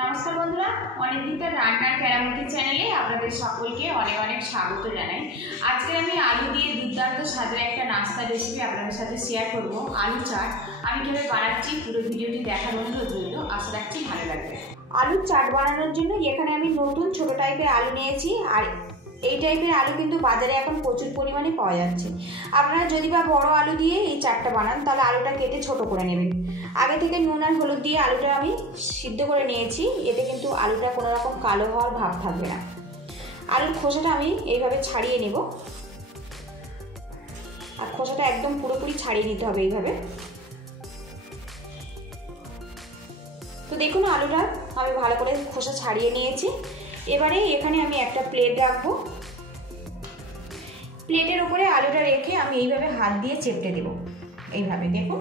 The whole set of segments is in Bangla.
নমস্কার বন্ধুরা, অনেকদিনকার রান্নার কেরামতি চ্যানেলে আপনাদের সকলকে অনেক অনেক স্বাগত জানাই। আজকে আমি আলু দিয়ে দুর্দান্ত স্বাদের একটা নাস্তা রেসিপি আপনাদের সাথে শেয়ার করব, আলু চাট। আমি কিভাবে বানাচ্ছি পুরো ভিডিওটি দেখার অনুরোধ রইল, আশা রাখছি ভালো লাগবে। আলুর চাট বানানোর জন্য এখানে আমি নতুন ছোট টাইপের আলু নিয়েছি, আর এই টাইপের আলু কিন্তু বাজারে এখন প্রচুর পরিমাণে পাওয়া যাচ্ছে। আপনারা যদি বা বড় আলু দিয়ে এই চাটটা বানান তাহলে আলুটা কেটে ছোট করে নেবেন। আগে থেকে নুন আর হলুদ দিয়ে আলুটা আমি সিদ্ধ করে নিয়েছি, এতে কিন্তু আলুটা কোনো রকম কালো হওয়ার ভাব থাকবে না। আলুর খোসাটা আমি এইভাবে ছাড়িয়ে নেব, আর খোসাটা একদম পুরোপুরি ছাড়িয়ে নিতে হবে এইভাবে। তো দেখুন আলুটা আমি ভালো করে খোসা ছাড়িয়ে নিয়েছি। এবারে এখানে আমি একটা প্লেট রাখবো, প্লেটের উপরে আলুটা রেখে আমি এইভাবে হাত দিয়ে চেপটে দেব। এইভাবে দেখুন,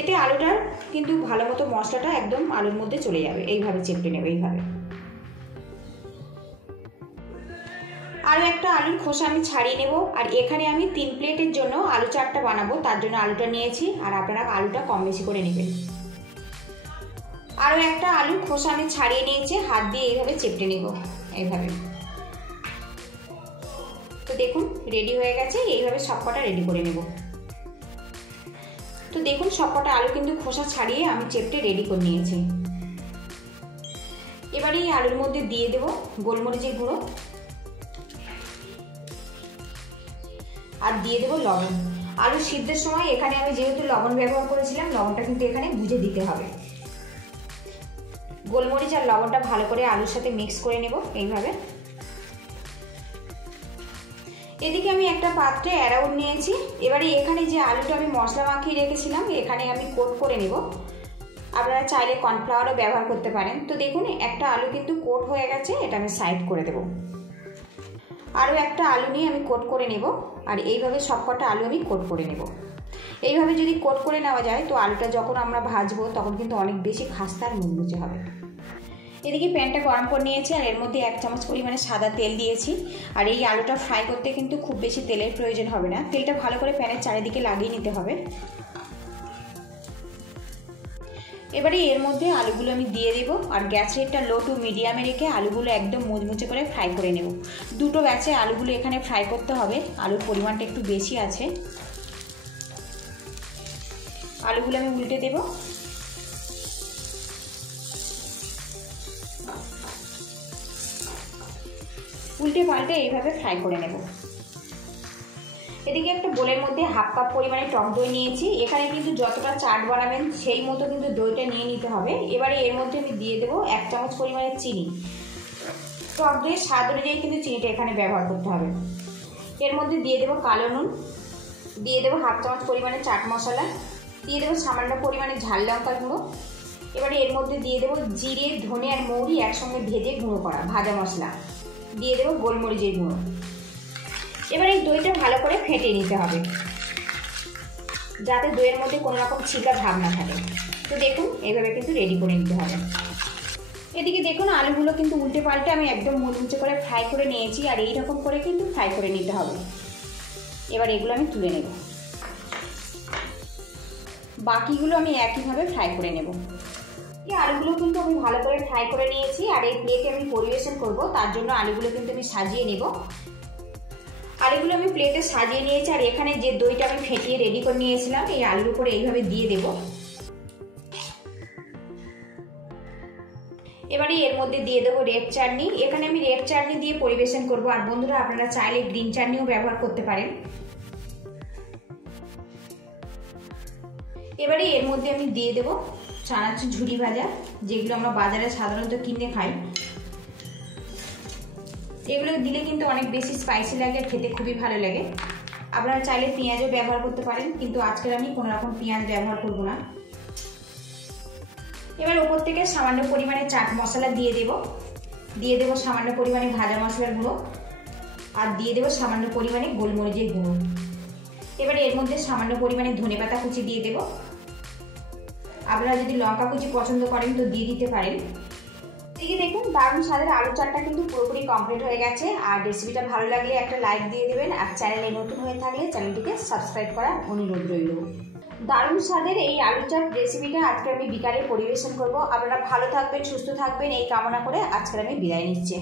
এতে আলুটার কিন্তু ভালো মতো মশলাটা একদম আলুর মধ্যে চলে যাবে। এইভাবে চেপটে নেব এইভাবে। আরও একটা আলুর খোসা আমি ছাড়িয়ে নেব, আর এখানে আমি 3 প্লেটের জন্য আলু চাটটা বানাবো, তার জন্য আলুটা নিয়েছি, আর আপনারা আলুটা কম বেশি করে নেবেন। আরও একটা আলুর খোসা আমি ছাড়িয়ে নিয়েছি, হাত দিয়ে এইভাবে চেপটে নেব এইভাবে। তো দেখুন রেডি হয়ে গেছে, এইভাবে সবকটা রেডি করে নেব। তো দেখুন সবকটা আলু কিন্তু খোসা ছাড়িয়ে আমি চেপটে রেডি করে নিয়েছি। এবারে এই আলুর মধ্যে দিয়ে দেব গোলমরিচের গুঁড়ো, আর দিয়ে দেব লবণ। আলু সিদ্ধের সময় এখানে আমি যেহেতু লবণ ব্যবহার করেছিলাম, লবণটা কিন্তু এখানে বুঝে দিতে হবে। গোলমরিচ আর লবণটা ভালো করে আলুর সাথে মিক্স করে নেব এইভাবে। এদিকে আমি একটা পাত্রে অ্যারাউন্ড নিয়েছি। এবারে এখানে যে আলুটা আমি মশলা মাখিয়ে রেখেছিলাম এখানে আমি কোট করে নেব। আপনারা চাইলে কর্নফ্লাওয়ারও ব্যবহার করতে পারেন। তো দেখুন একটা আলু কিন্তু কোট হয়ে গেছে, এটা আমি সাইড করে দেব। আরও একটা আলু নিয়ে আমি কোট করে নেব, আর এইভাবে সবকটা আলু আমি কোট করে নেব। এইভাবে যদি কোট করে নেওয়া যায় তো আলুটা যখন আমরা ভাজবো তখন কিন্তু অনেক বেশি খাস্তা আর মুচমুচে হবে। এদিকে প্যানটা গরম করে নিয়েছি, আর এর মধ্যে 1 চামচ পরিমাণে সাদা তেল দিয়েছি। আর এই আলুটা ফ্রাই করতে কিন্তু খুব বেশি তেলের প্রয়োজন হবে না, তেলটা ভালো করে প্যানের চারিদিকে লাগিয়ে নিতে হবে। এবারে এর মধ্যে আলুগুলো আমি দিয়ে দেব, আর গ্যাস রেটটা লো টু মিডিয়ামে রেখে আলুগুলো একদম মুচমুচে করে ফ্রাই করে নেব। দুটো ব্যাচে আলুগুলো এখানে ফ্রাই করতে হবে, আলুর পরিমাণটা একটু বেশি আছে। আলুগুলো আমি উল্টে দেব। উল্টে পাল্টে এইভাবে ফ্রাই করে নেব। এদিকে একটা বোলের মধ্যে 1/2 কাপ পরিমাণে টক দই নিয়েছি। এখানে কিন্তু যতটা চাট বানাবেন সেই মতো কিন্তু দইটা নিয়ে নিতে হবে। এবারে এর মধ্যে আমি দিয়ে দেবো 1 চামচ পরিমাণে চিনি। টক দইয়ের স্বাদ অনুযায়ী কিন্তু চিনিটা এখানে ব্যবহার করতে হবে। এর মধ্যে দিয়ে দেবো কালো নুন, দিয়ে দেবো 1/2 চামচ পরিমাণে চাট মশলা, দিয়ে দেবো সামান্য পরিমাণে ঝাল লঙ্কার গুঁড়ো। এবারে এর মধ্যে দিয়ে দেবো জিরে, ধনে আর মৌরি একসঙ্গে ভেজে গুঁড়ো করা ভাজা মশলা, দিয়ে দেবো গোলমরিচের গুঁড়ো। এবার এই দইটা ভালো করে ফেটিয়ে নিতে হবে, যাতে দইয়ের মধ্যে কোনো রকম ছিটা ভাব না থাকে। তো দেখুন এইভাবে কিন্তু রেডি করে নিতে হবে। এদিকে দেখুন আলুগুলো কিন্তু উল্টে পাল্টে আমি একদম মুচমুচে করে ফ্রাই করে নিয়েছি, আর এইরকম করে কিন্তু ফ্রাই করে নিতে হবে। এবার এগুলো আমি তুলে নেব, বাকিগুলো আমি একইভাবে ফ্রাই করে নেব। এই আলুগুলো কিন্তু আমি ভালো করে ফ্রাই করে নিয়েছি, আর এই প্লেটে আমি পরিবেশন করব, তার জন্য আলুগুলো কিন্তু আমি সাজিয়ে নেব। আলুগুলো আমি প্লেটে সাজিয়ে নিয়েছি, আর এখানে যে দইটা আমি ফেটিয়ে রেডি করে নিয়েছিলাম এই আলুর উপরে এইভাবে দিয়ে দেব। এবারে এর মধ্যে দিয়ে দেবো রেড চাটনি। এখানে আমি রেড চাটনি দিয়ে পরিবেশন করব, আর বন্ধুরা আপনারা চাইলে গ্রিন চাটনিও ব্যবহার করতে পারেন। এবারে এর মধ্যে আমি দিয়ে দেবো চানাচুর ঝুরি ভাজা, যেগুলো আমরা বাজারে সাধারণত কিনে খাই। এগুলো দিলে কিন্তু অনেক বেশি স্পাইসি লাগে, খেতে খুবই ভালো লাগে। আপনারা চাইলে পেঁয়াজও ব্যবহার করতে পারেন, কিন্তু আজকে আমি কোনো রকম পেঁয়াজ ব্যবহার করব না। এবার ওপর থেকে সামান্য পরিমাণে চাট মশলা দিয়ে দেব সামান্য পরিমাণে ভাজা মশলার গুঁড়ো, আর দিয়ে দেবো সামান্য পরিমাণে গোলমরিচের গুঁড়ো। এবারে এর মধ্যে সামান্য পরিমাণে ধনেপাতা কুচি দিয়ে দেব। আপনারা যদি লঙ্কা কুচি পছন্দ করেন তো দিয়ে দিতে পারেন। এদিকে দেখুন দারুণ স্বাদের আলু চাটটা কিন্তু পুরোপুরি কমপ্লিট হয়ে গেছে। আর রেসিপিটা ভালো লাগলে একটা লাইক দিয়ে দেবেন, আর চ্যানেলে নতুন হয়ে থাকলে চ্যানেলটিকে সাবস্ক্রাইব করার অনুরোধ রইল। দারুণ স্বাদের এই আলু চাট রেসিপিটা আজকে আমি বিকালে পরিবেশন করব। আপনারা ভালো থাকবেন, সুস্থ থাকবেন এই কামনা করে আজকে আমি বিদায় নিচ্ছি।